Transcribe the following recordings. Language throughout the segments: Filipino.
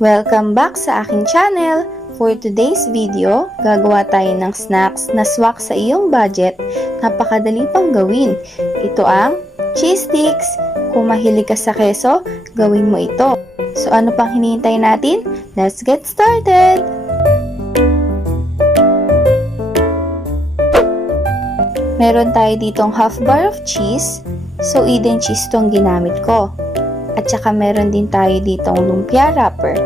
Welcome back sa aking channel! For today's video, gagawa tayo ng snacks na swak sa iyong budget. Napakadali pang gawin. Ito ang cheese sticks. Kung mahilig ka sa keso, gawin mo ito. So ano pang hinihintay natin? Let's get started! Meron tayo ditong half bar of cheese. So Eden cheese itong ginamit ko. At saka meron din tayo ditong lumpia wrapper.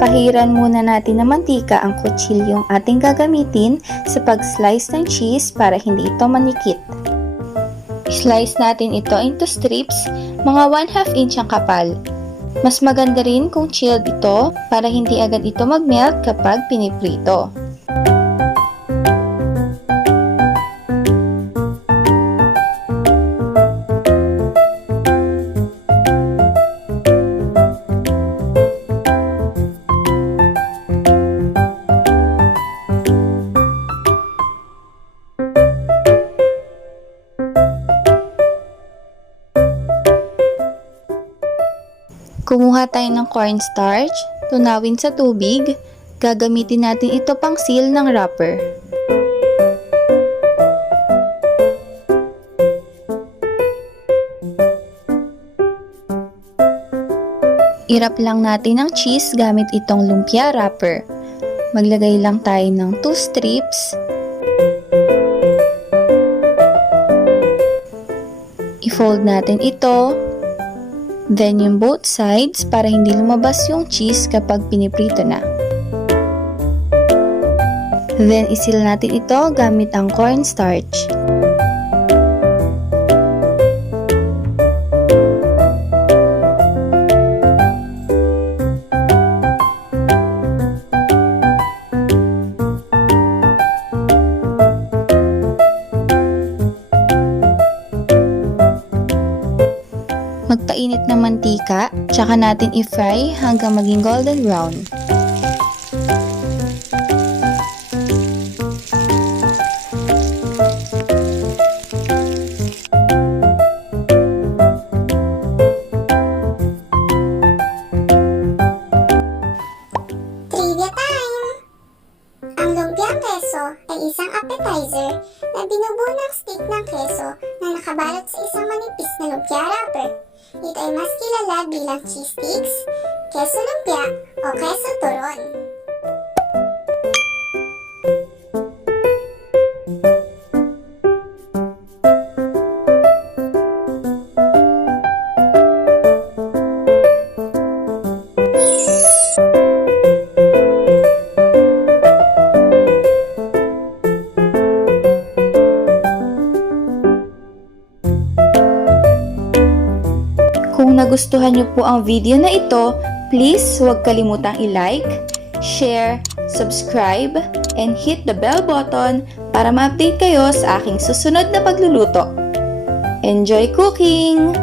Pahiran muna natin ng mantika ang kutsilyong ating gagamitin sa pag-slice ng cheese para hindi ito manikit. Slice natin ito into strips, mga 1/2 inch ang kapal. Mas maganda rin kung chilled ito para hindi agad ito mag-melt kapag piniprito. Kumuha tayo ng cornstarch, tunawin sa tubig, gagamitin natin ito pang seal ng wrapper. Irap lang natin ang cheese gamit itong lumpia wrapper. Maglagay lang tayo ng 2 strips. I-fold natin ito. Then yung both sides para hindi lumabas yung cheese kapag piniprito na. Then isil natin ito gamit ang cornstarch. Magpainit ng mantika, tsaka natin i-fry hanggang maging golden brown. Trivia time! Ang lumpiang keso ay isang appetizer na binubuo ng stick ng keso na nakabalot sa isang manipis na lumpia wrapper. Ito ay mas kilala bilang cheese sticks, keso lumpia o keso turon. Kung nagustuhan niyo po ang video na ito, please huwag kalimutang i-like, share, subscribe, and hit the bell button para ma-update kayo sa aking susunod na pagluluto. Enjoy cooking!